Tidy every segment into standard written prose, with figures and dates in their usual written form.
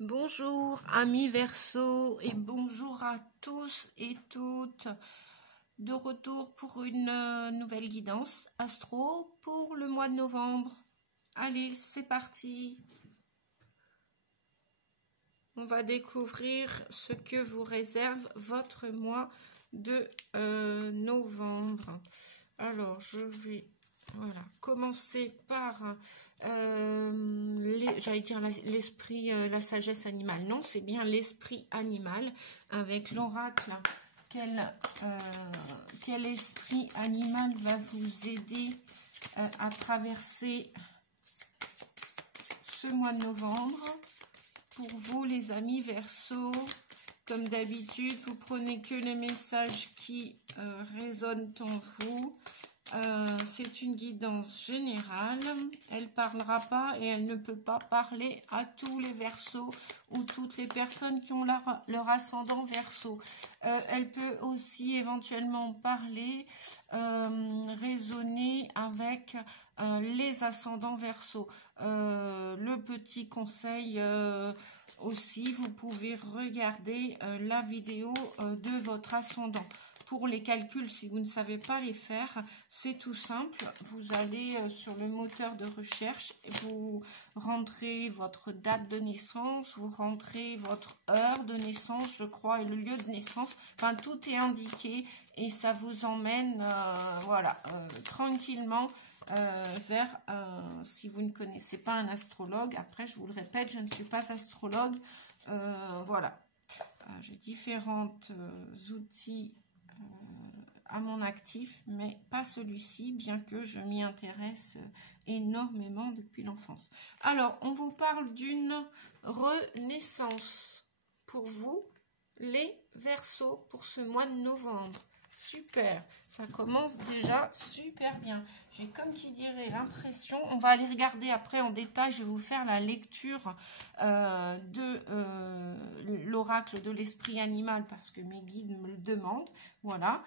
Bonjour amis Verseau et bonjour à tous et toutes, de retour pour une nouvelle guidance astro pour le mois de novembre. Allez, c'est parti. On va découvrir ce que vous réserve votre mois de novembre. Alors, je vais commencer par... j'allais dire l'esprit, la sagesse animale. Non, c'est bien l'esprit animal avec l'oracle. Quel esprit animal va vous aider à traverser ce mois de novembre? Pour vous, les amis Verseau, comme d'habitude, vous prenez que les messages qui résonnent en vous. C'est une guidance générale, elle ne parlera pas et elle ne peut pas parler à tous les Verseaux ou toutes les personnes qui ont leur ascendant Verseau. Elle peut aussi éventuellement parler, raisonner avec les ascendants Verseau. Le petit conseil aussi, vous pouvez regarder la vidéo de votre ascendant. Pour les calculs, si vous ne savez pas les faire, c'est tout simple. Vous allez sur le moteur de recherche, vous rentrez votre date de naissance, vous rentrez votre heure de naissance, je crois, et le lieu de naissance. Enfin, tout est indiqué et ça vous emmène, tranquillement vers, si vous ne connaissez pas un astrologue. Après, je vous le répète, je ne suis pas astrologue. J'ai différents outils à mon actif, mais pas celui-ci, bien que je m'y intéresse énormément depuis l'enfance. Alors, on vous parle d'une renaissance pour vous, les Verseaux, pour ce mois de novembre. Super, ça commence déjà super bien. J'ai comme qui dirait l'impression, on va aller regarder après en détail, je vais vous faire la lecture de l'oracle de l'esprit animal parce que mes guides me le demandent. Voilà,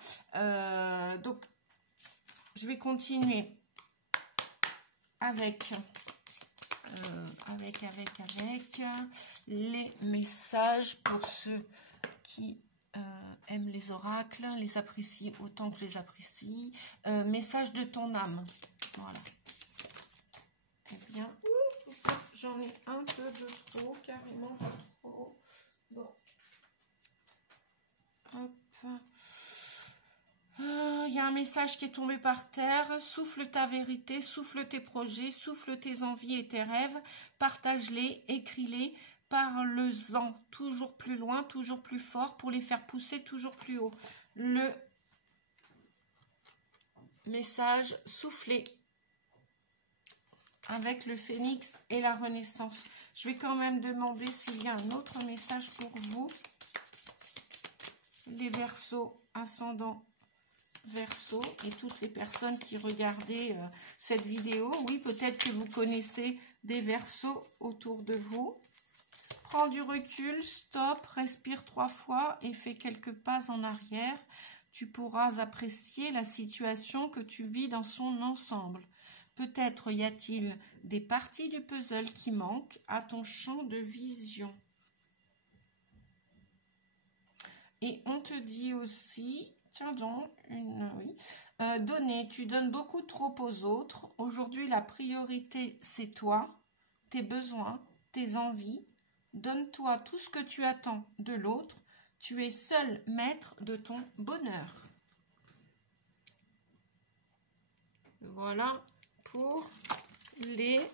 donc je vais continuer avec les messages pour ceux qui aiment les oracles, les apprécient autant que je les apprécie. Message de ton âme. Voilà. Eh bien, j'en ai un peu de trop, carrément pas trop. Bon. Hop. Il y a un message qui est tombé par terre. Souffle ta vérité, souffle tes projets, souffle tes envies et tes rêves. Partage-les, écris-les. Parle-en toujours plus loin, toujours plus fort pour les faire pousser toujours plus haut. Le message soufflé avec le phénix et la renaissance. Je vais quand même demander s'il y a un autre message pour vous. Les Verseaux, ascendant Verseau et toutes les personnes qui regardaient cette vidéo. Oui, peut-être que vous connaissez des Verseaux autour de vous. Prends du recul, stop, respire 3 fois et fais quelques pas en arrière. Tu pourras apprécier la situation que tu vis dans son ensemble. Peut-être y a-t-il des parties du puzzle qui manquent à ton champ de vision. Et on te dit aussi, tiens donc, donner, tu donnes beaucoup trop aux autres. Aujourd'hui, la priorité, c'est toi, tes besoins, tes envies. Donne-toi tout ce que tu attends de l'autre. Tu es seul maître de ton bonheur. Voilà pour les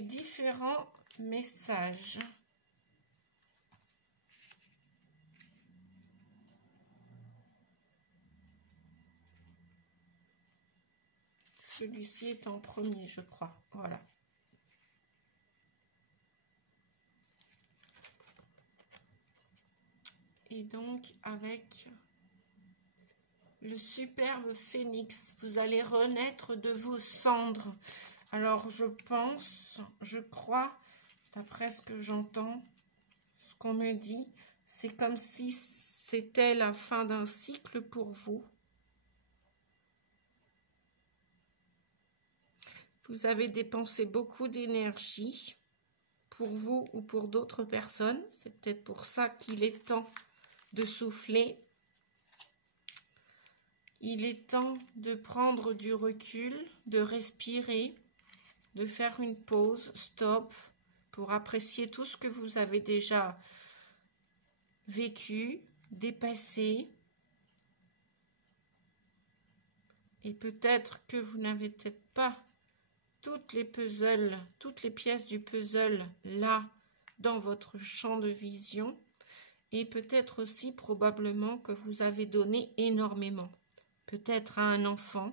différents messages. Celui-ci est en premier, je crois. Voilà. Et donc, avec le superbe phénix, vous allez renaître de vos cendres. Alors, je pense, je crois, d'après ce que j'entends, ce qu'on me dit, c'est comme si c'était la fin d'un cycle pour vous. Vous avez dépensé beaucoup d'énergie pour vous ou pour d'autres personnes. C'est peut-être pour ça qu'il est temps de souffler. Il est temps de prendre du recul, de respirer, de faire une pause, stop, pour apprécier tout ce que vous avez déjà vécu, dépassé. Et peut-être que vous n'avez peut-être pas toutes les pièces du puzzle là, dans votre champ de vision. Et peut-être aussi, probablement, que vous avez donné énormément. Peut-être à un enfant,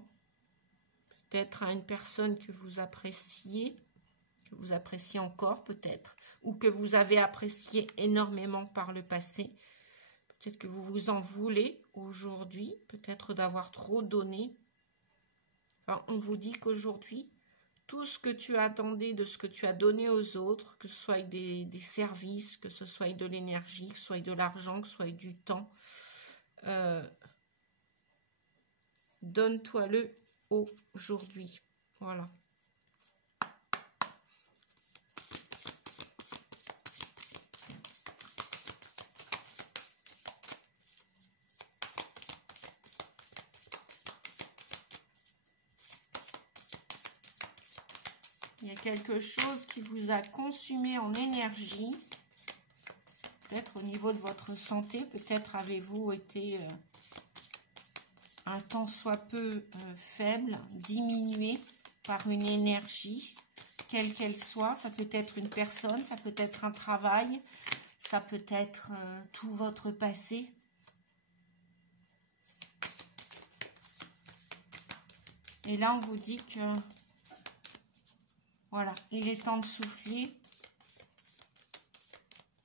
peut-être à une personne que vous appréciez encore peut-être, ou que vous avez apprécié énormément par le passé. Peut-être que vous vous en voulez aujourd'hui, peut-être d'avoir trop donné. Enfin, on vous dit qu'aujourd'hui, tout ce que tu attendais de ce que tu as donné aux autres, que ce soit des services, que ce soit de l'énergie, que ce soit de l'argent, que ce soit du temps, donne-toi-le aujourd'hui. Voilà. Il y a quelque chose qui vous a consumé en énergie. Peut-être au niveau de votre santé, peut-être avez-vous été un tant soit peu faible, diminué par une énergie, quelle qu'elle soit. Ça peut être une personne, ça peut être un travail, ça peut être tout votre passé. Et là, on vous dit que, voilà, il est temps de souffler.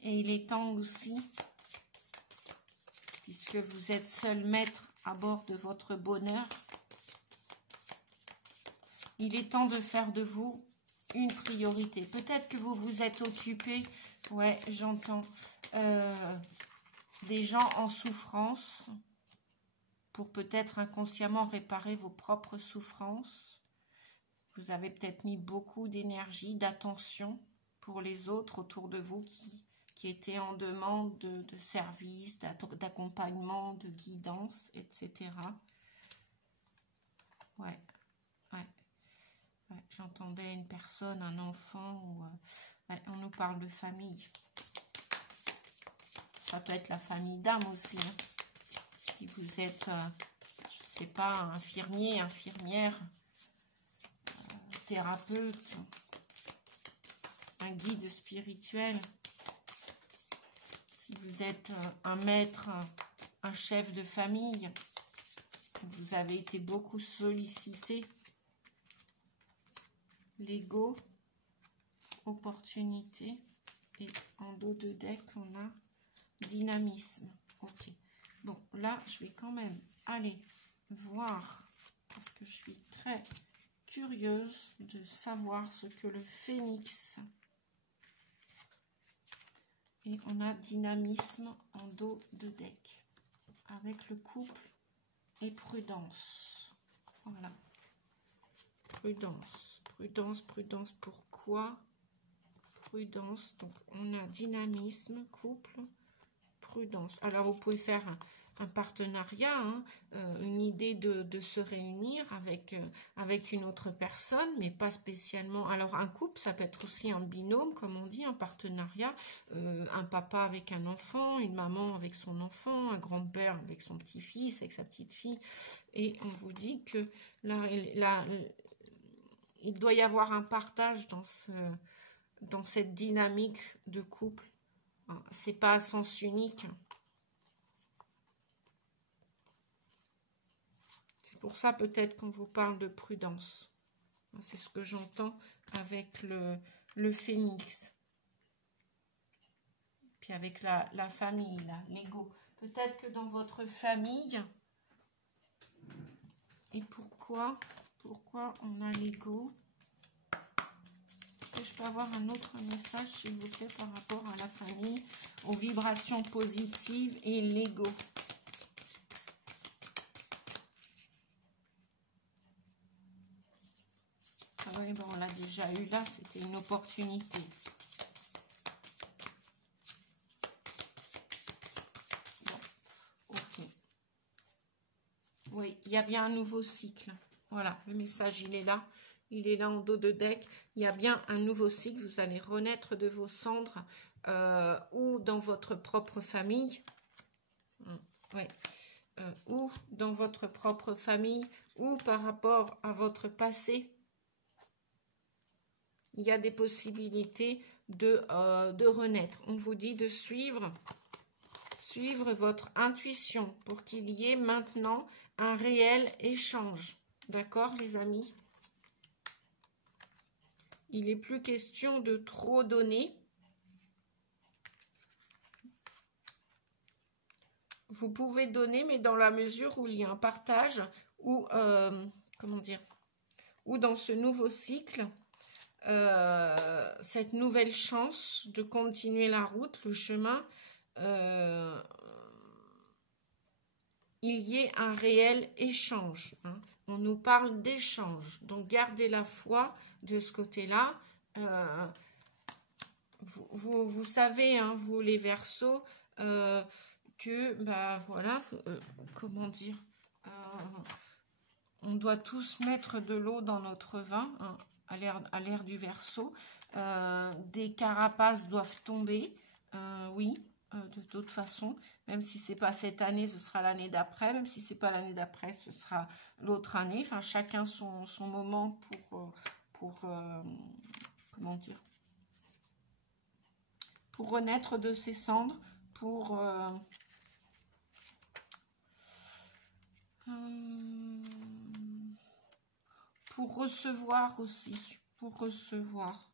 Et il est temps aussi, puisque vous êtes seul maître à bord de votre bonheur, il est temps de faire de vous une priorité. Peut-être que vous vous êtes occupé, ouais, j'entends, des gens en souffrance, pour peut-être inconsciemment réparer vos propres souffrances. Vous avez peut-être mis beaucoup d'énergie, d'attention pour les autres autour de vous qui étaient en demande de service, d'accompagnement, de guidance, etc. Ouais. J'entendais une personne, un enfant, on nous parle de famille. Ça peut être la famille d'âme aussi. Hein. Si vous êtes, je ne sais pas, infirmier, infirmière, thérapeute, un guide spirituel. Si vous êtes un maître, un chef de famille, vous avez été beaucoup sollicité. L'ego, opportunité, et en dos de deck, on a dynamisme. Ok. Bon, là, je vais quand même aller voir, parce que je suis très curieuse de savoir ce que le phénix. Et on a dynamisme en dos de deck, avec le couple et prudence. Voilà. Prudence, prudence, prudence. Pourquoi prudence? Donc, on a dynamisme, couple, prudence. Alors, vous pouvez faire un partenariat, hein, une idée de se réunir avec une autre personne, mais pas spécialement. Alors, un couple, ça peut être aussi un binôme, comme on dit, un partenariat, un papa avec un enfant, une maman avec son enfant, un grand-père avec son petit-fils, avec sa petite-fille. Et on vous dit que il doit y avoir un partage dans cette dynamique de couple. C'est pas à sens unique. C'est pour ça peut-être qu'on vous parle de prudence. C'est ce que j'entends avec le phénix. Puis avec la famille, l'ego. Peut-être que dans votre famille, et pourquoi on a l'ego? Je peux avoir un autre message, s'il vous plaît, par rapport à la famille, aux vibrations positives et l'ego. Oui, bon, on l'a déjà eu là, c'était une opportunité. Bon, ok. Oui, il y a bien un nouveau cycle. Voilà, le message, il est là. Il est là en dos de deck. Il y a bien un nouveau cycle. Vous allez renaître de vos cendres ou dans votre propre famille. Oui. Ou dans votre propre famille ou par rapport à votre passé. Il y a des possibilités de renaître. On vous dit de suivre votre intuition pour qu'il y ait maintenant un réel échange. D'accord, les amis? Il n'est plus question de trop donner. Vous pouvez donner, mais dans la mesure où il y a un partage ou, comment dire, ou dans ce nouveau cycle, cette nouvelle chance de continuer la route, le chemin, il y ait un réel échange. Hein. On nous parle d'échange. Donc, gardez la foi de ce côté-là. Vous savez, hein, vous les Verseaux, que, bah voilà, comment dire, on doit tous mettre de l'eau dans notre vin, hein, à l'ère du Verseau. Des carapaces doivent tomber, oui, de toute façon, même si c'est pas cette année, ce sera l'année d'après, même si c'est pas l'année d'après, ce sera l'autre année. Enfin, chacun son moment pour comment dire, pour renaître de ses cendres, pour recevoir aussi, pour recevoir.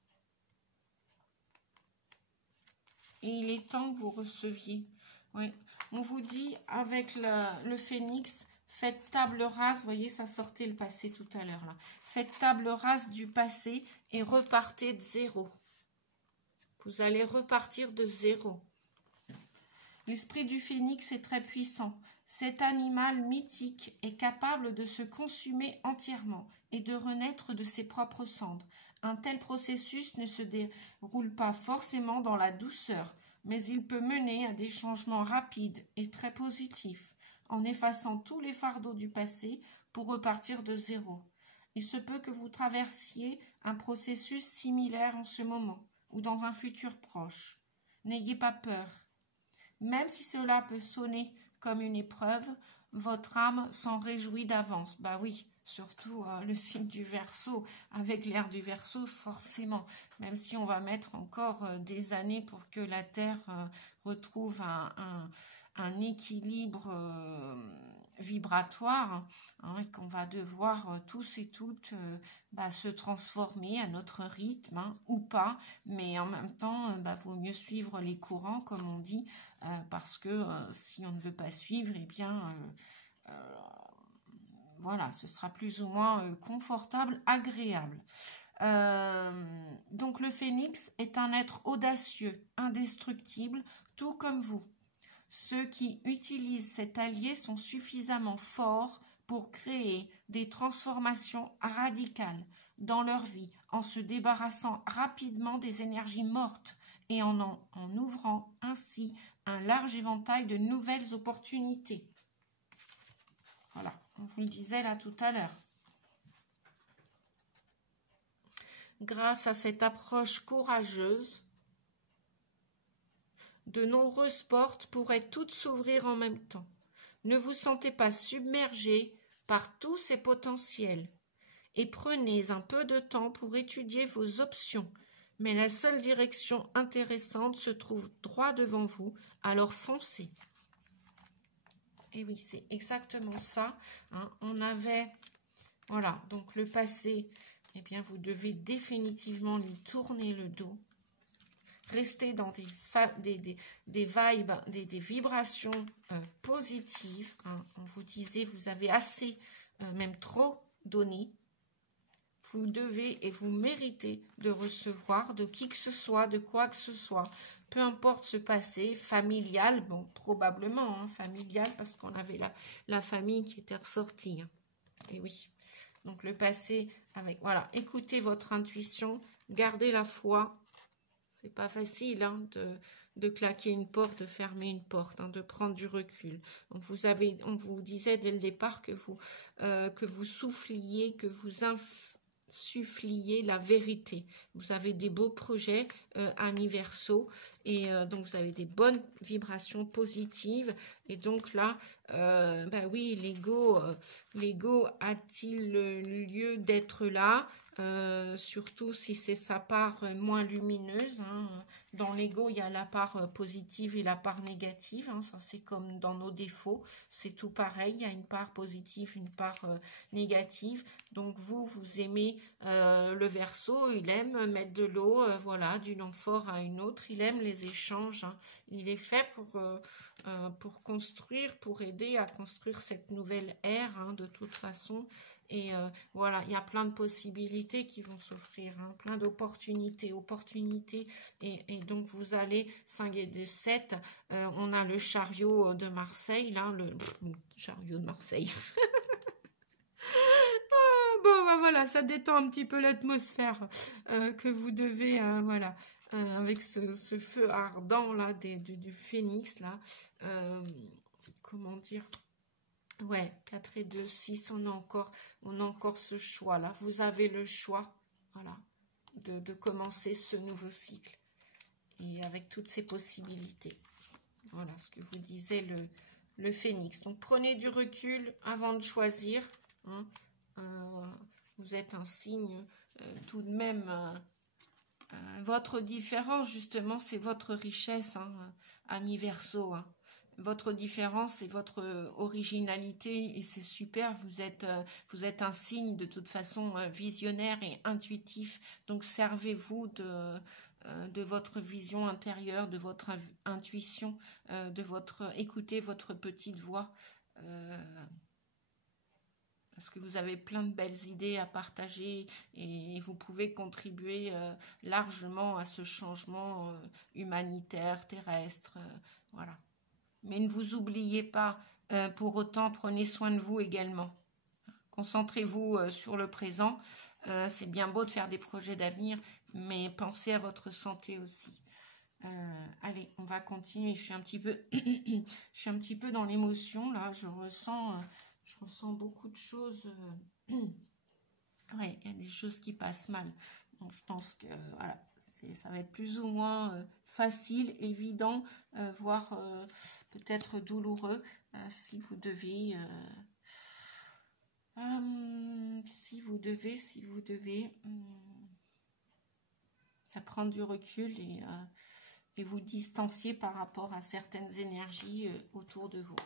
Et il est temps que vous receviez. Oui. On vous dit avec le phénix, faites table rase. Vous voyez, ça sortait le passé tout à l'heure là. Faites table rase du passé et repartez de zéro. Vous allez repartir de zéro. L'esprit du phénix est très puissant. Cet animal mythique est capable de se consumer entièrement et de renaître de ses propres cendres. Un tel processus ne se déroule pas forcément dans la douceur, mais il peut mener à des changements rapides et très positifs, en effaçant tous les fardeaux du passé pour repartir de zéro. Il se peut que vous traversiez un processus similaire en ce moment ou dans un futur proche. N'ayez pas peur. Même si cela peut sonner comme une épreuve, votre âme s'en réjouit d'avance. Bah oui, surtout le signe du Verseau, avec l'ère du Verseau, forcément. Même si on va mettre encore des années pour que la Terre retrouve un équilibre vibratoire, hein, et qu'on va devoir tous et toutes se transformer à notre rythme, hein, ou pas, mais en même temps, vaut mieux suivre les courants, comme on dit, parce que si on ne veut pas suivre, eh bien, voilà, ce sera plus ou moins confortable, agréable. Donc le phénix est un être audacieux, indestructible, tout comme vous. Ceux qui utilisent cet allié sont suffisamment forts pour créer des transformations radicales dans leur vie en se débarrassant rapidement des énergies mortes et en ouvrant ainsi un large éventail de nouvelles opportunités. Voilà, on vous le disait là tout à l'heure. Grâce à cette approche courageuse, de nombreuses portes pourraient toutes s'ouvrir en même temps. Ne vous sentez pas submergé par tous ces potentiels et prenez un peu de temps pour étudier vos options. Mais la seule direction intéressante se trouve droit devant vous, alors foncez. Et oui, c'est exactement ça. Hein. On avait, voilà, donc le passé, eh bien, vous devez définitivement lui tourner le dos. Restez dans des vibes, des vibrations positives. Hein. On vous disait, vous avez assez, même trop donné. Vous devez et vous méritez de recevoir de qui que ce soit, de quoi que ce soit. Peu importe ce passé, familial, bon, probablement, hein, familial, parce qu'on avait la famille qui était ressortie. Hein. Et oui, Donc le passé avec, voilà, écoutez votre intuition, gardez la foi. C'est pas facile hein, de claquer une porte, de fermer une porte, hein, de prendre du recul. Donc on vous disait dès le départ que vous souffliez, que vous insuffliez la vérité. Vous avez des beaux projets amis Verseau et donc vous avez des bonnes vibrations positives. Et donc là, ben oui, l'ego a-t-il lieu d'être là? Surtout si c'est sa part moins lumineuse. Hein. Dans l'ego, il y a la part positive et la part négative. Hein. Ça, c'est comme dans nos défauts. C'est tout pareil. Il y a une part positive, une part négative. Donc, vous aimez le Verseau. Il aime mettre de l'eau, voilà, d'une amphore à une autre. Il aime les échanges. Hein. Il est fait pour construire, pour aider à construire cette nouvelle ère, hein, de toute façon. Et voilà, il y a plein de possibilités qui vont s'offrir, hein, plein d'opportunités, et donc vous allez 5 et 2, 7, on a le chariot de Marseille, là, le chariot de Marseille. Bon, ben voilà, ça détend un petit peu l'atmosphère que vous devez, voilà, avec ce feu ardent, là, du phénix, là, comment dire? Ouais, 4 et 2, 6, on a encore ce choix-là. Vous avez le choix, voilà, de commencer ce nouveau cycle. Et avec toutes ces possibilités. Voilà ce que vous disait le phénix. Donc, prenez du recul avant de choisir. Hein. Vous êtes un signe tout de même. Votre différence, justement, c'est votre richesse, hein, ami Verseau, hein. Votre différence, c'est votre originalité et c'est super. Vous êtes un signe de toute façon visionnaire et intuitif. Donc servez-vous de votre vision intérieure, de votre intuition, écoutez votre petite voix. Parce que vous avez plein de belles idées à partager et vous pouvez contribuer largement à ce changement humanitaire, terrestre, voilà. Mais ne vous oubliez pas, pour autant, prenez soin de vous également. Concentrez-vous sur le présent. C'est bien beau de faire des projets d'avenir, mais pensez à votre santé aussi. Allez, on va continuer. Je suis un petit peu dans l'émotion, là. Je ressens beaucoup de choses. Ouais, il y a des choses qui passent mal. Donc, je pense que, voilà, ça va être plus ou moins facile, évident, voire peut-être douloureux si vous devez prendre du recul et vous distancier par rapport à certaines énergies autour de vous.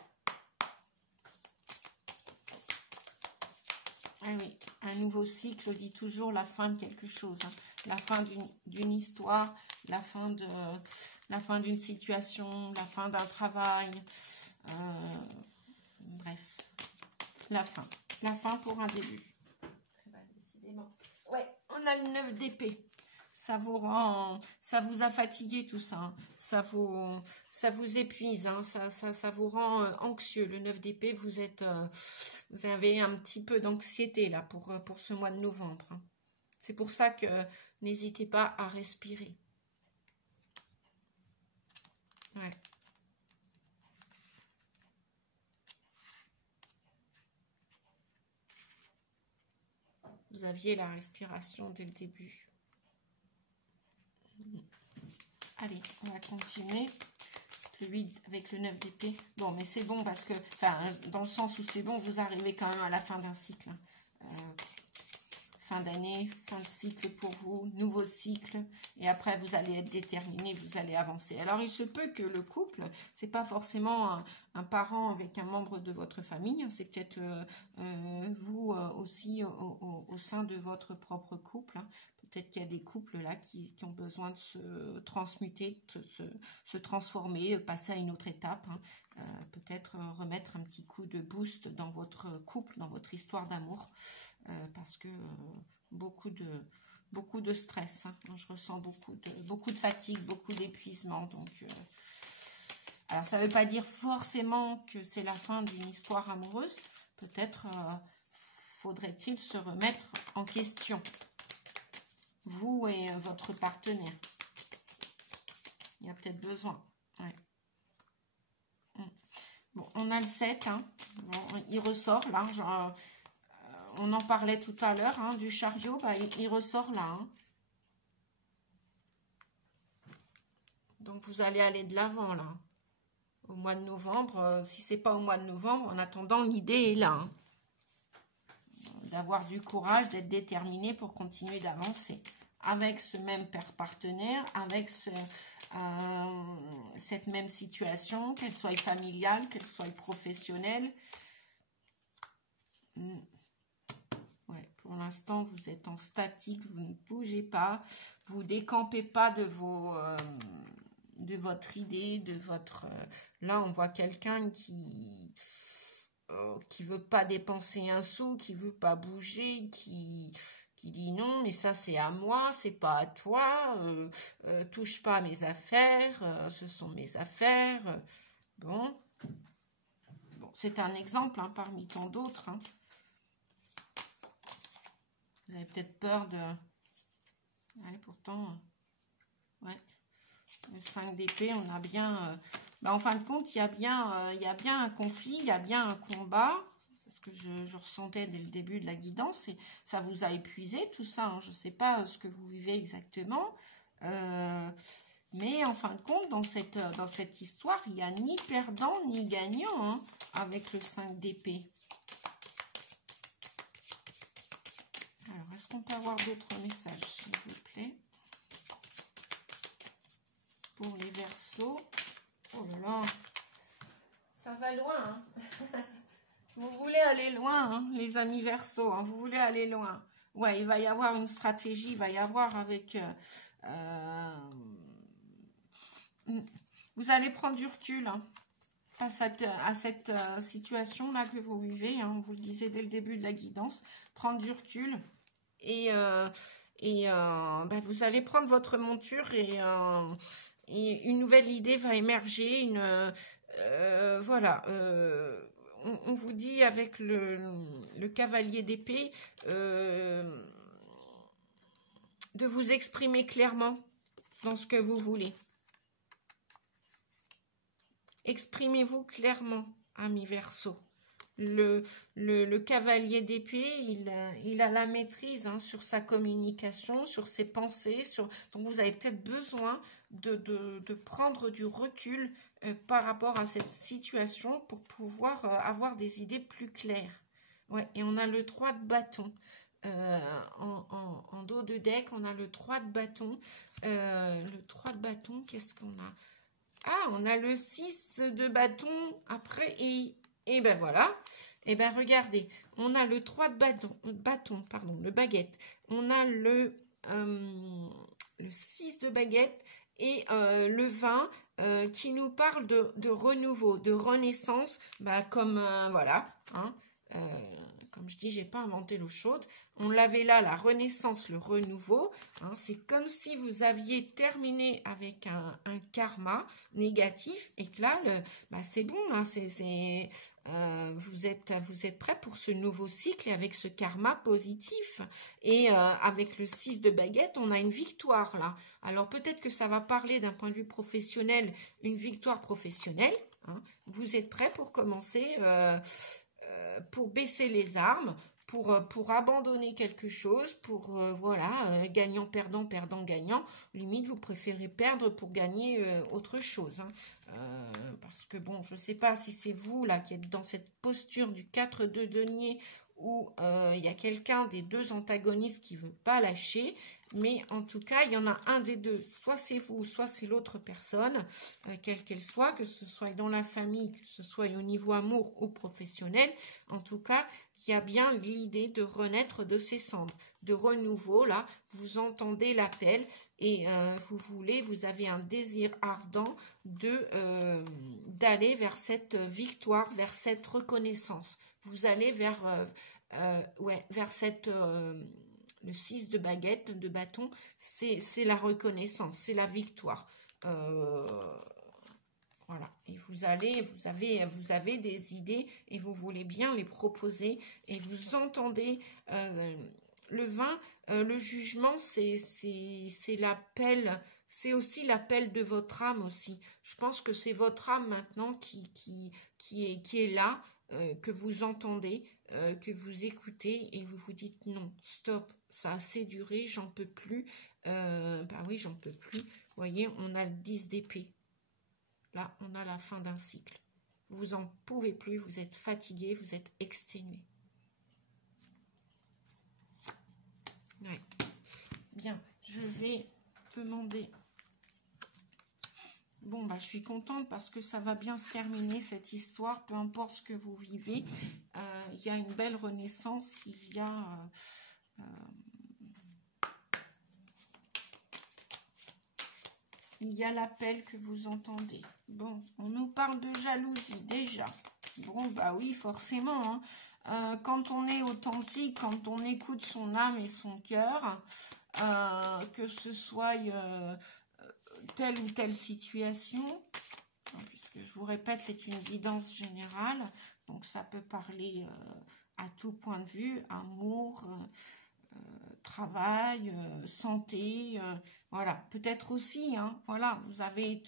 Ah oui, un nouveau cycle dit toujours la fin de quelque chose, hein. La fin d'une histoire, la fin d'une situation, la fin d'un travail, bref, la fin pour un début. Décidément. Ouais, on a le 9 d'épée. Ça vous a fatigué tout ça, hein. Ça vous épuise, hein. Ça vous rend anxieux. Le 9 d'épée, vous avez un petit peu d'anxiété là pour ce mois de novembre, hein. C'est pour ça que n'hésitez pas à respirer. Ouais. Vous aviez la respiration dès le début. Allez, on va continuer. Le 8 avec le 9 d'épée. Bon, mais c'est bon parce que, enfin, dans le sens où c'est bon, vous arrivez quand même à la fin d'un cycle. Fin d'année, fin de cycle pour vous, nouveau cycle. Et après, vous allez être déterminé, vous allez avancer. Alors, il se peut que le couple, c'est pas forcément un parent avec un membre de votre famille. Hein, c'est peut-être vous aussi au sein de votre propre couple. Hein. Peut-être qu'il y a des couples là qui ont besoin de se transmuter, de se transformer, passer à une autre étape. Hein. Peut-être remettre un petit coup de boost dans votre couple, dans votre histoire d'amour. Parce que beaucoup de stress. Hein. Je ressens beaucoup de fatigue, beaucoup d'épuisement. Donc, alors, ça ne veut pas dire forcément que c'est la fin d'une histoire amoureuse. Peut-être faudrait-il se remettre en question? Vous et votre partenaire. Il y a peut-être besoin. Ouais. Bon, on a le 7. Hein. Bon, il ressort là. Genre, on en parlait tout à l'heure hein, du chariot. Bah, il ressort là. Hein. Donc, vous allez aller de l'avant là. Au mois de novembre. Si ce n'est pas au mois de novembre, en attendant, l'idée est là. Hein. D'avoir du courage, d'être déterminé pour continuer d'avancer. Avec ce même père partenaire, avec cette même situation, qu'elle soit familiale, qu'elle soit professionnelle. Ouais, pour l'instant, vous êtes en statique, vous ne bougez pas, vous décampez pas de votre idée, de votre... là, on voit quelqu'un qui veut pas dépenser un sou, qui veut pas bouger, qui dit non, mais ça c'est à moi, c'est pas à toi, touche pas à mes affaires, ce sont mes affaires. Bon, c'est un exemple hein, parmi tant d'autres. Hein. Vous avez peut-être peur de... Ouais, pourtant, ouais, le 5 d'épée, on a bien... en fin de compte, il y a bien un conflit, il y a bien un combat. Que je ressentais dès le début de la guidance, et ça vous a épuisé tout ça, hein. Je ne sais pas ce que vous vivez exactement, mais en fin de compte, dans cette histoire, il n'y a ni perdant ni gagnant hein, avec le 5 d'épée. Alors, est-ce qu'on peut avoir d'autres messages, s'il vous plaît, pour les Verseaux? Oh là là, ça va loin, hein. Vous voulez aller loin, hein, les amis Verseaux, hein, vous voulez aller loin. Ouais, il va y avoir une stratégie, il va y avoir avec... vous allez prendre du recul hein, face à cette situation-là que vous vivez. Hein, on vous le disait dès le début de la guidance. Prendre du recul et vous allez prendre votre monture et une nouvelle idée va émerger. Voilà... on vous dit avec le cavalier d'épée de vous exprimer clairement dans ce que vous voulez. Exprimez-vous clairement, amis Verseaux. Le cavalier d'épée, il a la maîtrise hein, sur sa communication, sur ses pensées. Donc vous avez peut-être besoin de prendre du recul par rapport à cette situation pour pouvoir avoir des idées plus claires. Ouais, et on a le 3 de bâton. En dos de deck, on a le 3 de bâton. Le 3 de bâton, qu'est-ce qu'on a? Ah, on a le 6 de bâton après et ben voilà. Et ben regardez, on a le 3 de bâton, pardon, le baguette. On a le 6 de baguette et le 20 qui nous parle de renouveau, de renaissance, comme voilà, hein, comme je dis, j'ai pas inventé l'eau chaude. On l'avait là, la renaissance, le renouveau. Hein, c'est comme si vous aviez terminé avec un karma négatif et que là, c'est bon. Hein, vous êtes prêt pour ce nouveau cycle et avec ce karma positif. Et avec le 6 de baguette, on a une victoire là. Alors peut-être que ça va parler d'un point de vue professionnel, une victoire professionnelle. Hein. Vous êtes prêt pour commencer... pour baisser les armes, pour abandonner quelque chose, pour, gagnant, perdant, perdant, gagnant. Limite, vous préférez perdre pour gagner autre chose. Hein. Parce que, bon, je ne sais pas si c'est vous, là, qui êtes dans cette posture du 4 de denier où il y a quelqu'un des deux antagonistes qui ne veut pas lâcher. Mais en tout cas, il y en a un des deux. Soit c'est vous, soit c'est l'autre personne, quelle qu'elle soit, que ce soit dans la famille, que ce soit au niveau amour ou professionnel. En tout cas, il y a bien l'idée de renaître de ses cendres, de renouveau. Là, vous entendez l'appel et vous avez un désir ardent d'aller vers cette victoire, vers cette reconnaissance. Vous allez vers cette... le 6 de baguette, de bâton, c'est la reconnaissance, c'est la victoire. Voilà, et vous avez des idées et vous voulez bien les proposer et vous entendez le 20, le jugement, c'est l'appel, c'est aussi l'appel de votre âme aussi. Je pense que c'est votre âme maintenant qui est là, que vous entendez, que vous écoutez et vous vous dites non, stop, ça a assez duré, j'en peux plus. Bah oui, j'en peux plus. Vous voyez, on a le 10 d'épée. Là, on a la fin d'un cycle. Vous en pouvez plus, vous êtes fatigué, vous êtes exténué. Ouais. Bien, je vais demander. Bon, bah, je suis contente parce que ça va bien se terminer cette histoire, peu importe ce que vous vivez. Il y a une belle renaissance, il y a... il y a l'appel que vous entendez. Bon, on nous parle de jalousie déjà. Bon, bah oui, forcément. Hein. Quand on est authentique, quand on écoute son âme et son cœur, que ce soit telle ou telle situation, puisque je vous répète, c'est une guidance générale, donc ça peut parler à tout point de vue, amour, travail, santé, voilà, peut-être aussi, hein, voilà, vous avez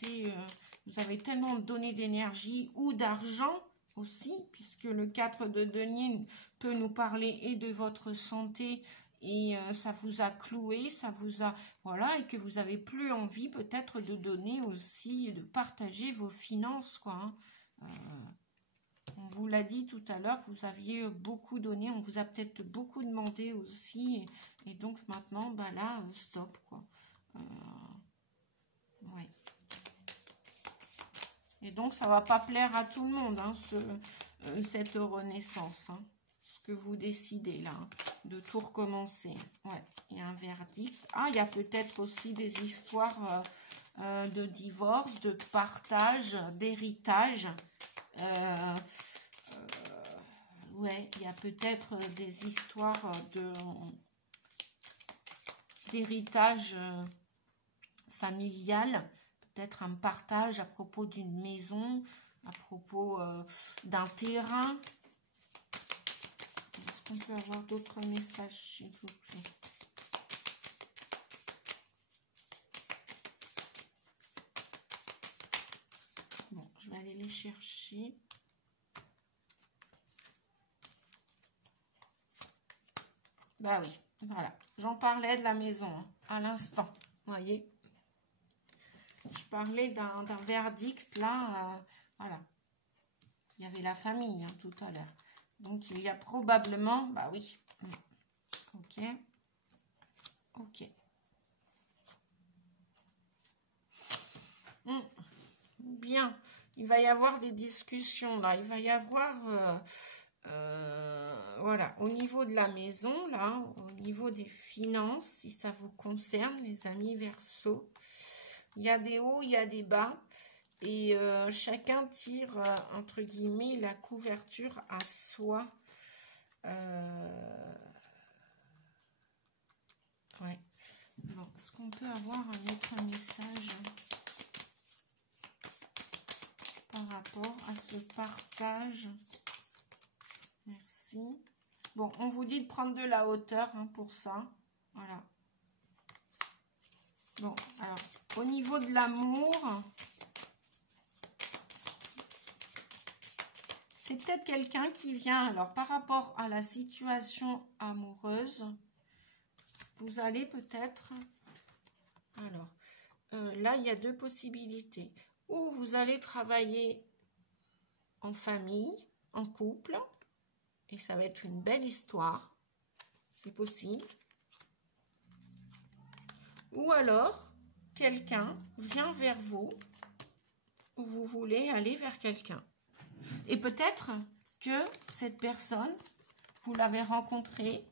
tellement donné d'énergie ou d'argent aussi, puisque le 4 de denier peut nous parler et de votre santé, et ça vous a cloué, ça vous a, voilà, et que vous avez plus envie peut-être de donner aussi, de partager vos finances, quoi, hein. On vous l'a dit tout à l'heure, vous aviez beaucoup donné, on vous a peut-être beaucoup demandé aussi, et donc maintenant, bah là, stop, quoi. Ouais. Et donc, ça va pas plaire à tout le monde, hein, cette renaissance, hein, ce que vous décidez là, hein, de tout recommencer. Ouais, il y a un verdict. Ah, il y a peut-être aussi des histoires de divorce, de partage, d'héritage. Ouais, il y a peut-être des histoires d'héritage familial, peut-être un partage à propos d'une maison, à propos d'un terrain. Est-ce qu'on peut avoir d'autres messages, s'il vous plaît? Bon, je vais aller les chercher. Bah oui, voilà. J'en parlais de la maison, hein, à l'instant, vous voyez. Je parlais d'un verdict, là, voilà. Il y avait la famille, hein, tout à l'heure. Donc, il y a probablement, bah oui. Ok. Ok. Bien. Il va y avoir des discussions, là. Il va y avoir... voilà, au niveau de la maison, là, au niveau des finances, si ça vous concerne, les amis Verseau, il y a des hauts, il y a des bas, et chacun tire, entre guillemets, la couverture à soi. Ouais. Bon, est-ce qu'on peut avoir un autre message par rapport à ce partage? Merci. Bon, on vous dit de prendre de la hauteur, hein, pour ça. Voilà. Bon, alors, au niveau de l'amour, c'est peut-être quelqu'un qui vient, alors, par rapport à la situation amoureuse, vous allez peut-être, alors, là, il y a deux possibilités. Ou vous allez travailler en famille, en couple, et ça va être une belle histoire, c'est possible. Ou alors, quelqu'un vient vers vous, ou vous voulez aller vers quelqu'un. Et peut-être que cette personne, vous l'avez rencontrée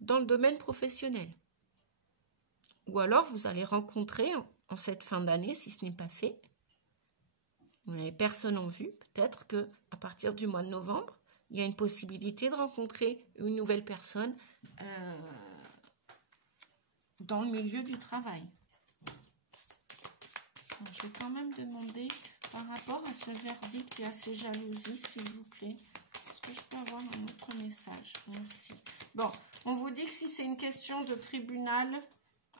dans le domaine professionnel. Ou alors, vous allez rencontrer en cette fin d'année, si ce n'est pas fait, vous n'avez personne en vue, peut-être qu'à partir du mois de novembre, il y a une possibilité de rencontrer une nouvelle personne dans le milieu du travail. Alors, je vais quand même demander par rapport à ce verdict et à ces jalousies, s'il vous plaît. Est-ce que je peux avoir un autre message? Merci. Bon, on vous dit que si c'est une question de tribunal,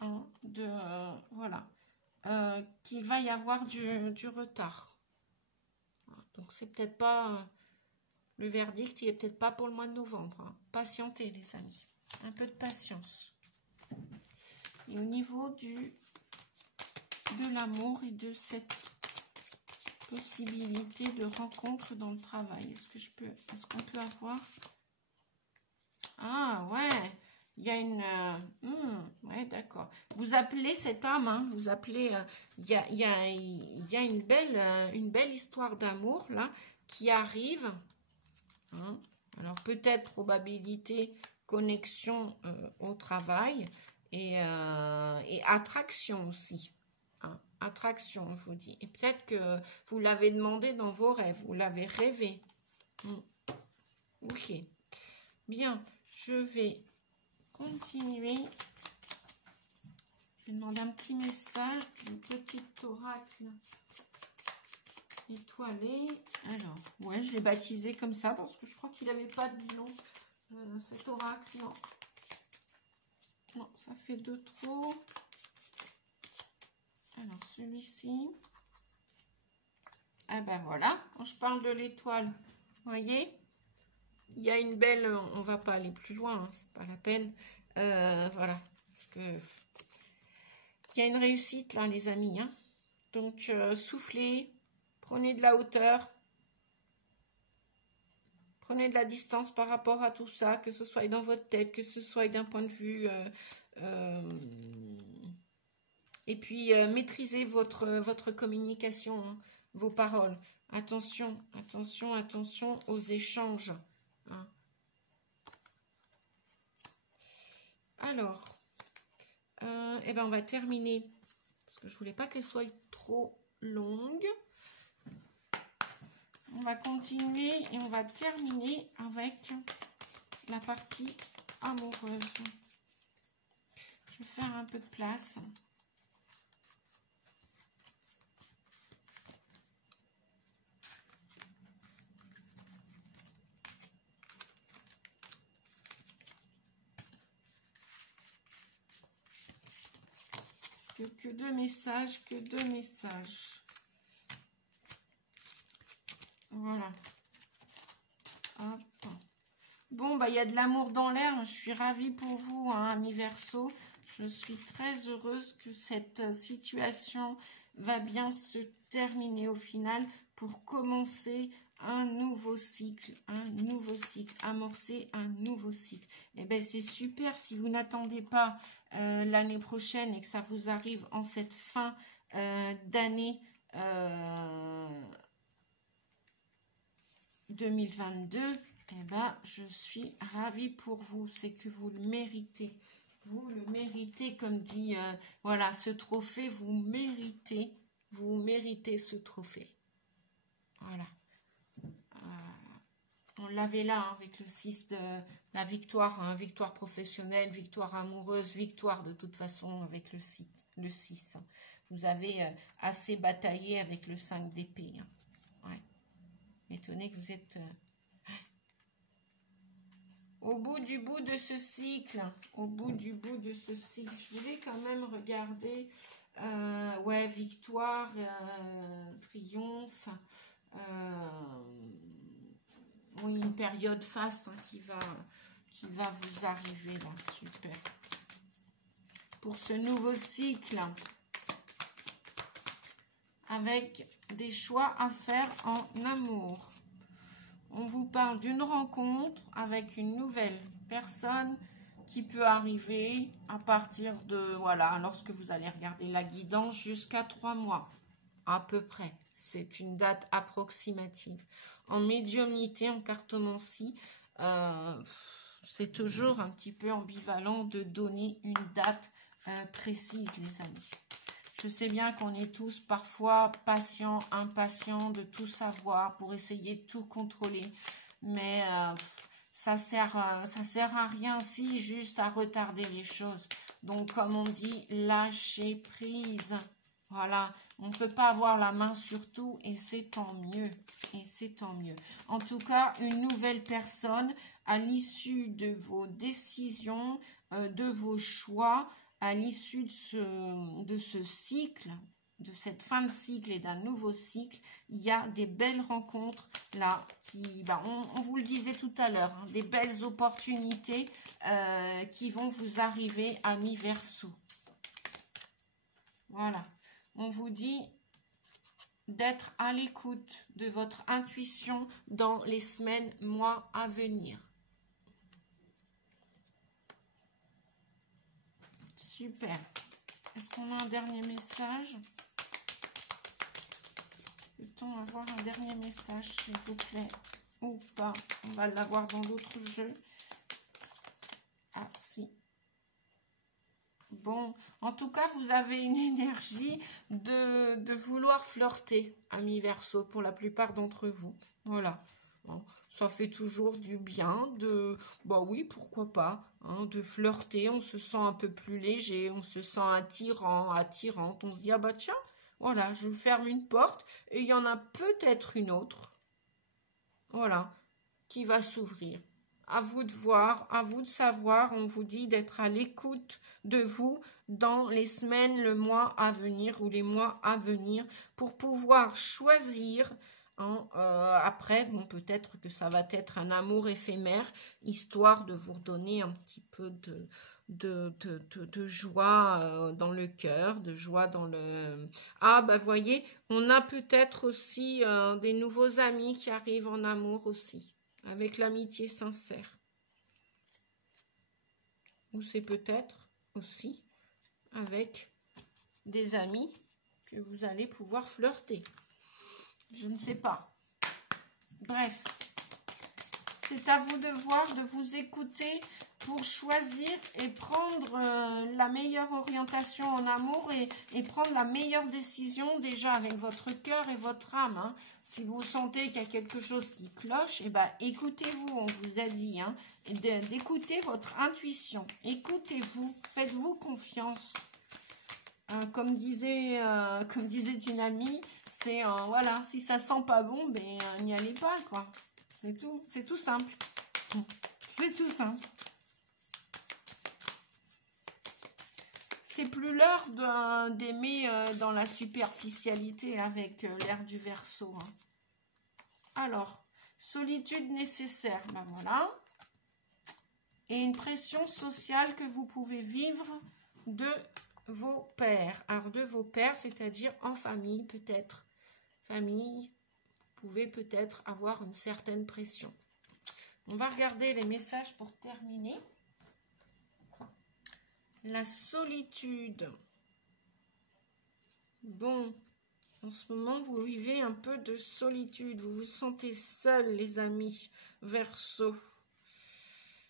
hein, voilà, qu'il va y avoir du retard. Donc, c'est peut-être pas... le verdict, il est peut-être pas pour le mois de novembre. Hein. Patientez, les amis. Un peu de patience. Et au niveau de l'amour et de cette possibilité de rencontre dans le travail, est-ce qu'on peut avoir... Ah, ouais, il y a une... ouais, d'accord. Vous appelez cette âme, hein, vous appelez... Il y a une belle histoire d'amour, là, qui arrive... Hein. Alors peut-être probabilité connexion au travail et attraction aussi. Hein. Attraction, je vous dis. Et peut-être que vous l'avez demandé dans vos rêves, vous l'avez rêvé. Ok. Bien, je vais continuer. Je vais demander un petit message d'une petite oracle étoilé. Alors, ouais, je l'ai baptisé comme ça parce que je crois qu'il n'avait pas de nom, cet oracle. Non. Non, ça fait 2 trop. Alors, celui-ci. Ah ben voilà, quand je parle de l'étoile, vous voyez, il y a une belle... On va pas aller plus loin, hein, c'est pas la peine. Voilà, parce que... il y a une réussite là, les amis. Hein. Donc, soufflez. Prenez de la hauteur, prenez de la distance par rapport à tout ça, que ce soit dans votre tête, que ce soit d'un point de vue... et puis, maîtrisez votre communication, hein, vos paroles. Attention, attention, attention aux échanges. Hein. Alors, eh ben on va terminer, parce que je voulais pas qu'elle soit trop longue. On va continuer et on va terminer avec la partie amoureuse. Je vais faire un peu de place. Que 2 messages, que 2 messages. Voilà. Hop. Bon, bah, il y a de l'amour dans l'air. Je suis ravie pour vous, hein, amis Verseau. Je suis très heureuse que cette situation va bien se terminer au final pour commencer un nouveau cycle, amorcer un nouveau cycle. Et bien, c'est super si vous n'attendez pas l'année prochaine et que ça vous arrive en cette fin d'année 2022. Eh ben, je suis ravie pour vous. C'est que vous le méritez. Vous le méritez, comme dit, voilà, ce trophée, vous méritez ce trophée. Voilà. On l'avait là, hein, avec le 6 de la victoire, hein, victoire professionnelle, victoire amoureuse, victoire de toute façon avec le 6. Vous avez assez bataillé avec le 5 d'épée. Hein. Ouais. Étonné que vous êtes... au bout de ce cycle, je voulais quand même regarder, ouais, victoire, triomphe, oui, une période faste, hein, qui va vous arriver là, super. Pour ce nouveau cycle, avec des choix à faire en amour. On vous parle d'une rencontre avec une nouvelle personne qui peut arriver à partir de, voilà, lorsque vous allez regarder la guidance, jusqu'à 3 mois, à peu près. C'est une date approximative. En médiumnité, en cartomancie, c'est toujours un petit peu ambivalent de donner une date précise, les amis. Je sais bien qu'on est tous parfois patients, impatients de tout savoir pour essayer de tout contrôler. Mais ça sert à rien si juste à retarder les choses. Donc, comme on dit, lâcher prise. Voilà, on ne peut pas avoir la main sur tout et c'est tant mieux. Et c'est tant mieux. En tout cas, une nouvelle personne à l'issue de vos décisions, de vos choix, à l'issue de ce cycle, de cette fin de cycle et d'un nouveau cycle, il y a des belles rencontres là qui, on vous le disait tout à l'heure, hein, des belles opportunités qui vont vous arriver à mi-Verseau. Voilà, on vous dit d'être à l'écoute de votre intuition dans les semaines, mois à venir. Super. Est-ce qu'on a un dernier message? Peut-on avoir un dernier message, s'il vous plaît? Ou pas? On va l'avoir dans l'autre jeu. Ah, si. Bon, en tout cas, vous avez une énergie de vouloir flirter, amis Verseau, pour la plupart d'entre vous. Voilà. Bon, ça fait toujours du bien bah oui, pourquoi pas, hein, de flirter. On se sent un peu plus léger, on se sent attirant, attirante. On se dit, ah bah tiens, voilà, je ferme une porte et il y en a peut-être une autre. Voilà, qui va s'ouvrir. À vous de voir, à vous de savoir. On vous dit d'être à l'écoute de vous dans les semaines, le mois à venir ou les mois à venir pour pouvoir choisir. Hein, après, bon, peut-être que ça va être un amour éphémère, histoire de vous redonner un petit peu de joie dans le cœur, de joie dans le... Ah, bah voyez, on a peut-être aussi des nouveaux amis qui arrivent en amour aussi, avec l'amitié sincère. Ou c'est peut-être aussi avec des amis que vous allez pouvoir flirter. Je ne sais pas. Bref, c'est à vous de voir, de vous écouter pour choisir et prendre la meilleure orientation en amour et prendre la meilleure décision déjà avec votre cœur et votre âme. Hein. Si vous sentez qu'il y a quelque chose qui cloche, eh ben, écoutez-vous, on vous a dit, hein, d'écouter votre intuition. Écoutez-vous, faites-vous confiance. Comme disait une amie, c'est voilà, si ça sent pas bon, ben n'y allez pas, quoi. C'est tout simple. C'est tout simple. C'est plus l'heure d'aimer dans la superficialité avec l'ère du Verseau. Hein. Alors, solitude nécessaire, ben voilà. Et une pression sociale que vous pouvez vivre de vos pères. Alors, de vos pères, c'est-à-dire en famille, peut-être. Famille, vous pouvez peut-être avoir une certaine pression. On va regarder les messages pour terminer. La solitude. Bon, en ce moment, vous vivez un peu de solitude. Vous vous sentez seul, les amis. Verseau.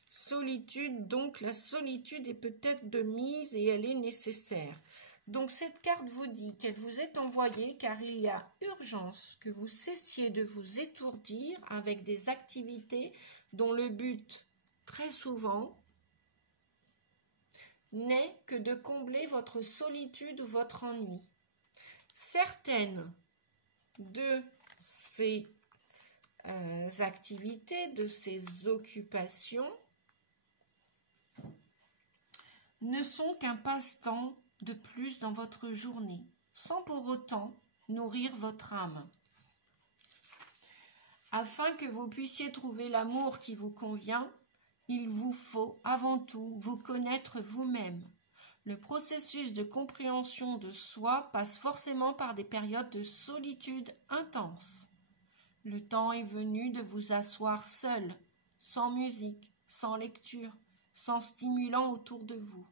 Solitude, donc la solitude est peut-être de mise et elle est nécessaire. Donc cette carte vous dit qu'elle vous est envoyée car il y a urgence que vous cessiez de vous étourdir avec des activités dont le but, très souvent, n'est que de combler votre solitude ou votre ennui. Certaines de ces activités, de ces occupations, ne sont qu'un passe-temps de plus dans votre journée, sans pour autant nourrir votre âme. Afin que vous puissiez trouver l'amour qui vous convient, il vous faut avant tout vous connaître vous-même. Le processus de compréhension de soi passe forcément par des périodes de solitude intense. Le temps est venu de vous asseoir seul, sans musique, sans lecture, sans stimulant autour de vous,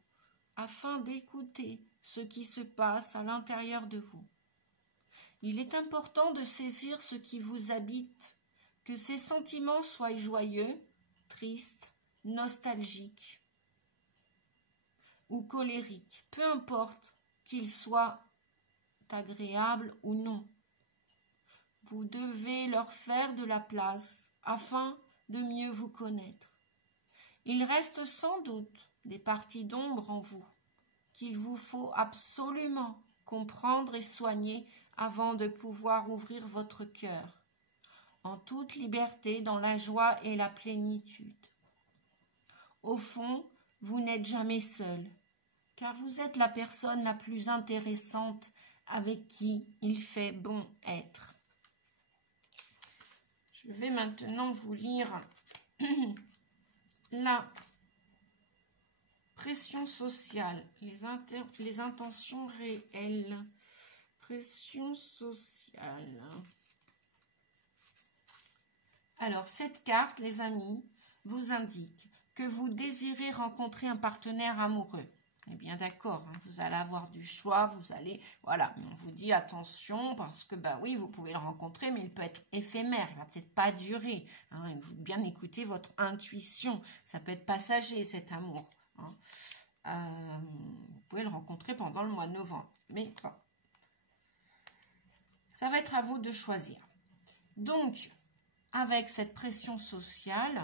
afin d'écouter ce qui se passe à l'intérieur de vous. Il est important de saisir ce qui vous habite, que ces sentiments soient joyeux, tristes, nostalgiques ou colériques, peu importe qu'ils soient agréables ou non. Vous devez leur faire de la place afin de mieux vous connaître. Il reste sans doute des parties d'ombre en vous qu'il vous faut absolument comprendre et soigner avant de pouvoir ouvrir votre cœur, en toute liberté, dans la joie et la plénitude. Au fond, vous n'êtes jamais seul, car vous êtes la personne la plus intéressante avec qui il fait bon être. Je vais maintenant vous lire la pression sociale, les intentions réelles. Pression sociale. Alors, cette carte, les amis, vous indique que vous désirez rencontrer un partenaire amoureux. On est bien d'accord, hein, vous allez avoir du choix, vous allez... Voilà, on vous dit attention parce que, bah oui, vous pouvez le rencontrer, mais il peut être éphémère, il ne va peut-être pas durer. Hein, il faut bien écouter votre intuition, ça peut être passager cet amour. Hein. Vous pouvez le rencontrer pendant le mois de novembre, mais bon, ça va être à vous de choisir. Donc, avec cette pression sociale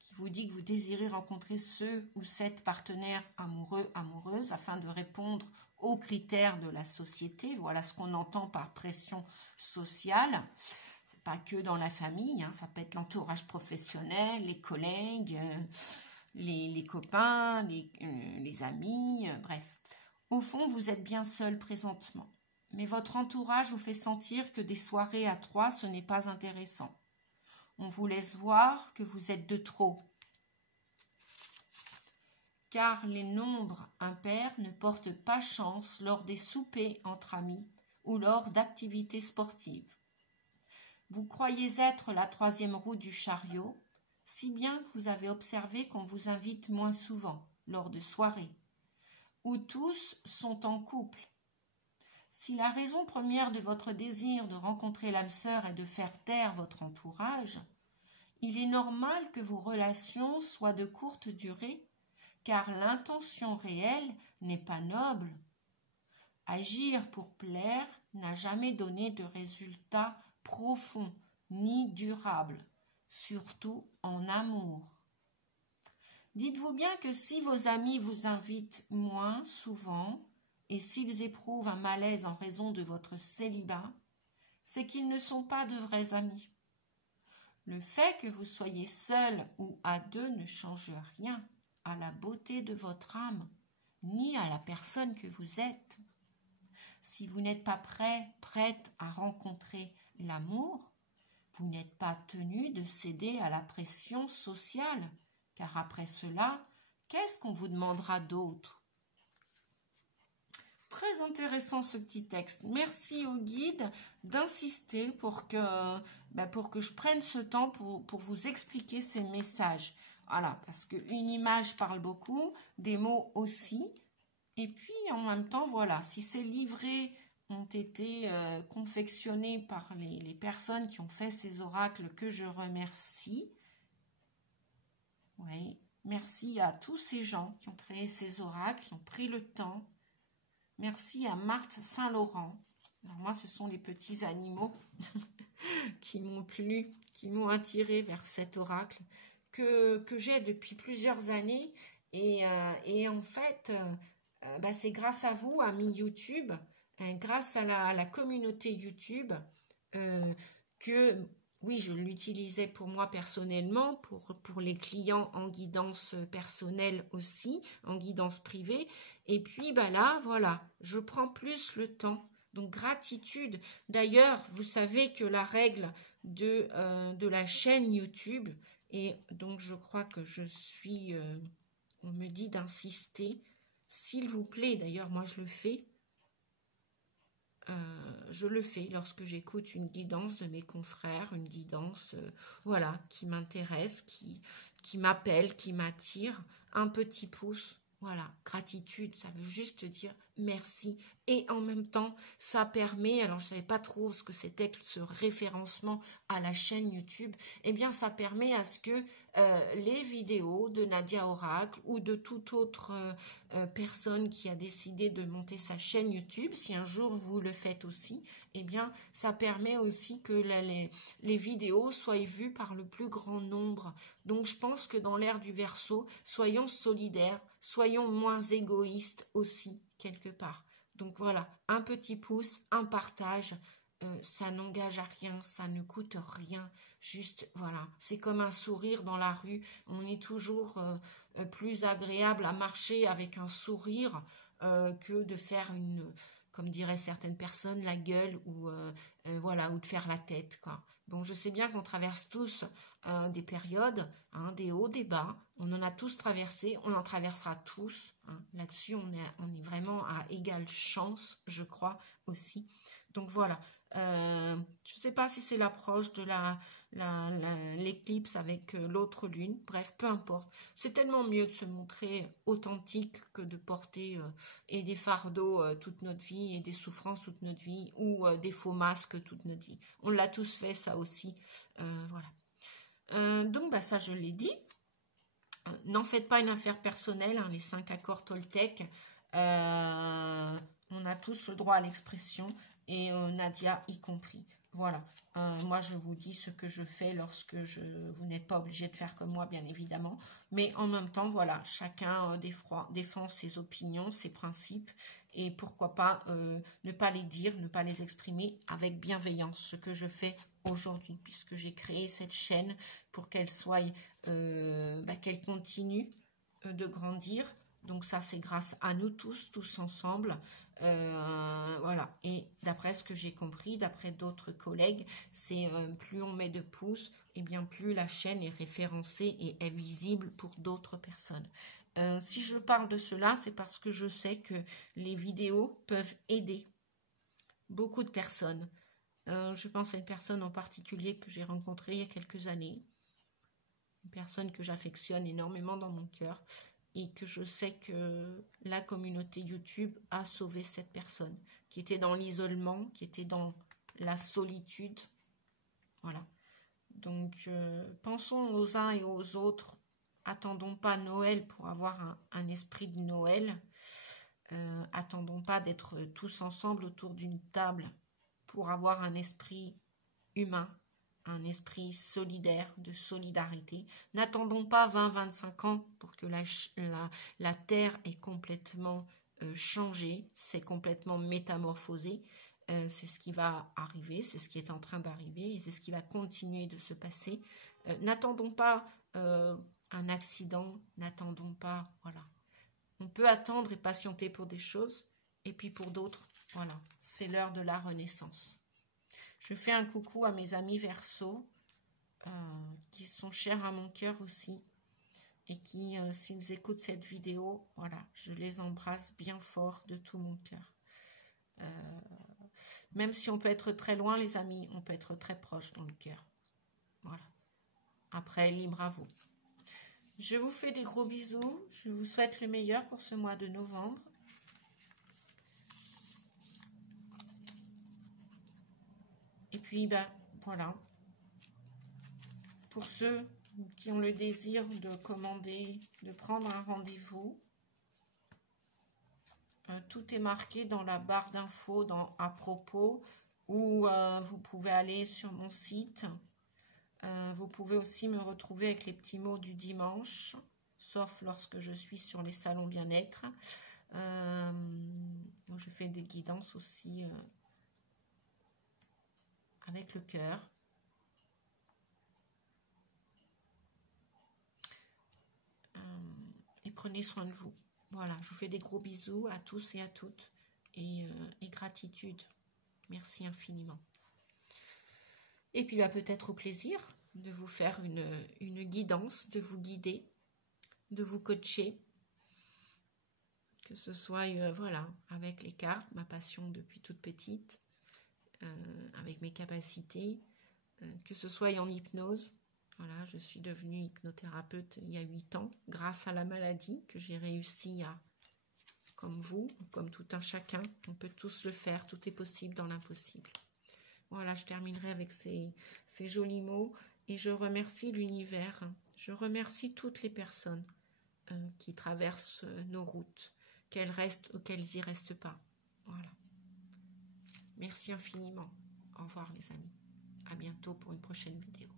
qui vous dit que vous désirez rencontrer ce ou cette partenaire amoureux, amoureuse, afin de répondre aux critères de la société. Voilà ce qu'on entend par pression sociale. C'est pas que dans la famille, hein, ça peut être l'entourage professionnel, les collègues, les copains, les amis, bref. Au fond, vous êtes bien seul présentement. Mais votre entourage vous fait sentir que des soirées à 3, ce n'est pas intéressant. On vous laisse voir que vous êtes de trop. Car les nombres impairs ne portent pas chance lors des soupers entre amis ou lors d'activités sportives. Vous croyez être la 3e roue du chariot, si bien que vous avez observé qu'on vous invite moins souvent lors de soirées, où tous sont en couple. Si la raison première de votre désir de rencontrer l'âme sœur est de faire taire votre entourage, il est normal que vos relations soient de courte durée, car l'intention réelle n'est pas noble. Agir pour plaire n'a jamais donné de résultat profond ni durable, surtout en amour. Dites-vous bien que si vos amis vous invitent moins souvent, et s'ils éprouvent un malaise en raison de votre célibat, c'est qu'ils ne sont pas de vrais amis. Le fait que vous soyez seul ou à 2 ne change rien à la beauté de votre âme, ni à la personne que vous êtes. Si vous n'êtes pas prête à rencontrer l'amour, vous n'êtes pas tenu de céder à la pression sociale, car après cela, qu'est-ce qu'on vous demandera d'autre? Très intéressant ce petit texte. Merci au guide d'insister pour que je prenne ce temps pour vous expliquer ces messages. Voilà, parce qu'une image parle beaucoup, des mots aussi. Et puis en même temps, voilà, si ces livrets ont été confectionnés par les personnes qui ont fait ces oracles, que je remercie. Oui, merci à tous ces gens qui ont créé ces oracles, qui ont pris le temps. Merci à Marthe Saint-Laurent. Alors moi, ce sont les petits animaux qui m'ont plu, qui m'ont attiré vers cet oracle que j'ai depuis plusieurs années. Et en fait, c'est grâce à vous, amis YouTube, grâce à la communauté YouTube, que... Oui, je l'utilisais pour moi personnellement, pour les clients en guidance personnelle aussi, en guidance privée. Et puis là, voilà, je prends plus le temps. Donc, gratitude. D'ailleurs, vous savez que la règle de la chaîne YouTube, et donc je crois que je suis... on me dit d'insister. S'il vous plaît, d'ailleurs, moi je le fais. Je le fais lorsque j'écoute une guidance de mes confrères, une guidance voilà, qui m'intéresse, qui m'appelle, qui m'attire, un petit pouce, voilà, gratitude, ça veut juste dire merci. Et en même temps, ça permet, alors je ne savais pas trop ce que c'était que ce référencement à la chaîne YouTube, eh bien ça permet à ce que les vidéos de Nadia Oracle ou de toute autre personne qui a décidé de monter sa chaîne YouTube, si un jour vous le faites aussi, eh bien ça permet aussi que les vidéos soient vues par le plus grand nombre. Donc je pense que dans l'ère du Verseau, soyons solidaires, soyons moins égoïstes aussi, quelque part. Donc voilà, un petit pouce, un partage, ça n'engage à rien, ça ne coûte rien. Juste, voilà, c'est comme un sourire dans la rue. On est toujours plus agréable à marcher avec un sourire que de faire comme diraient certaines personnes, la gueule ou voilà, ou de faire la tête, quoi. Bon, je sais bien qu'on traverse tous des périodes, hein, des hauts, des bas. On en a tous traversé, on en traversera tous. Hein. Là-dessus, on est vraiment à égale chance, je crois aussi. Donc voilà. Je ne sais pas si c'est l'approche de l'éclipse avec l'autre lune. Bref, peu importe. C'est tellement mieux de se montrer authentique que de porter et des fardeaux toute notre vie et des souffrances toute notre vie ou des faux masques toute notre vie. On l'a tous fait, ça aussi. Voilà. Donc, bah, ça, je l'ai dit. N'en faites pas une affaire personnelle, hein, les 5 accords Toltec. On a tous le droit à l'expression et Nadia y compris. Voilà, moi je vous dis ce que je fais lorsque vous n'êtes pas obligé de faire comme moi bien évidemment, mais en même temps voilà, chacun défend ses opinions, ses principes et pourquoi pas ne pas les dire, ne pas les exprimer avec bienveillance, ce que je fais aujourd'hui puisque j'ai créé cette chaîne pour qu'elle soit, qu'elle continue de grandir. Donc ça, c'est grâce à nous tous ensemble. Voilà. Et d'après ce que j'ai compris, d'après d'autres collègues, c'est plus on met de pouces, et bien plus la chaîne est référencée et est visible pour d'autres personnes. Si je parle de cela, c'est parce que je sais que les vidéos peuvent aider beaucoup de personnes. Je pense à une personne en particulier que j'ai rencontrée il y a quelques années. Une personne que j'affectionne énormément dans mon cœur. Et que je sais que la communauté YouTube a sauvé cette personne qui était dans l'isolement, qui était dans la solitude. Voilà. Donc, pensons aux uns et aux autres. Attendons pas Noël pour avoir un esprit de Noël. Attendons pas d'être tous ensemble autour d'une table pour avoir un esprit humain. Un esprit solidaire, de solidarité. N'attendons pas 20-25 ans pour que la Terre ait complètement changé, c'est complètement métamorphosé. C'est ce qui va arriver, c'est ce qui est en train d'arriver et c'est ce qui va continuer de se passer. N'attendons pas un accident, n'attendons pas, voilà. On peut attendre et patienter pour des choses et puis pour d'autres, voilà, c'est l'heure de la renaissance. Je fais un coucou à mes amis Verseaux, qui sont chers à mon cœur aussi, et qui, s'ils écoutent cette vidéo, voilà, je les embrasse bien fort de tout mon cœur. Même si on peut être très loin, les amis, on peut être très proche dans le cœur. Voilà. Après, libre à vous. Je vous fais des gros bisous. Je vous souhaite le meilleur pour ce mois de novembre. Et puis, ben, voilà. Pour ceux qui ont le désir de commander, de prendre un rendez-vous, tout est marqué dans la barre d'infos à propos, ou vous pouvez aller sur mon site. Vous pouvez aussi me retrouver avec les petits mots du dimanche, sauf lorsque je suis sur les salons bien-être. Je fais des guidances aussi avec le cœur. Et prenez soin de vous. Voilà, je vous fais des gros bisous à tous et à toutes. Et gratitude. Merci infiniment. Et puis peut-être au plaisir de vous faire une guidance, de vous guider, de vous coacher. Que ce soit voilà, avec les cartes, ma passion depuis toute petite, avec mes capacités, que ce soit en hypnose. Voilà, je suis devenue hypnothérapeute il y a 8 ans, grâce à la maladie que j'ai réussi à, comme vous, comme tout un chacun, on peut tous le faire, tout est possible dans l'impossible. Voilà, je terminerai avec ces jolis mots et je remercie l'univers, je remercie toutes les personnes qui traversent nos routes, qu'elles restent ou qu'elles n'y restent pas. Voilà. Merci infiniment. Au revoir les amis. À bientôt pour une prochaine vidéo.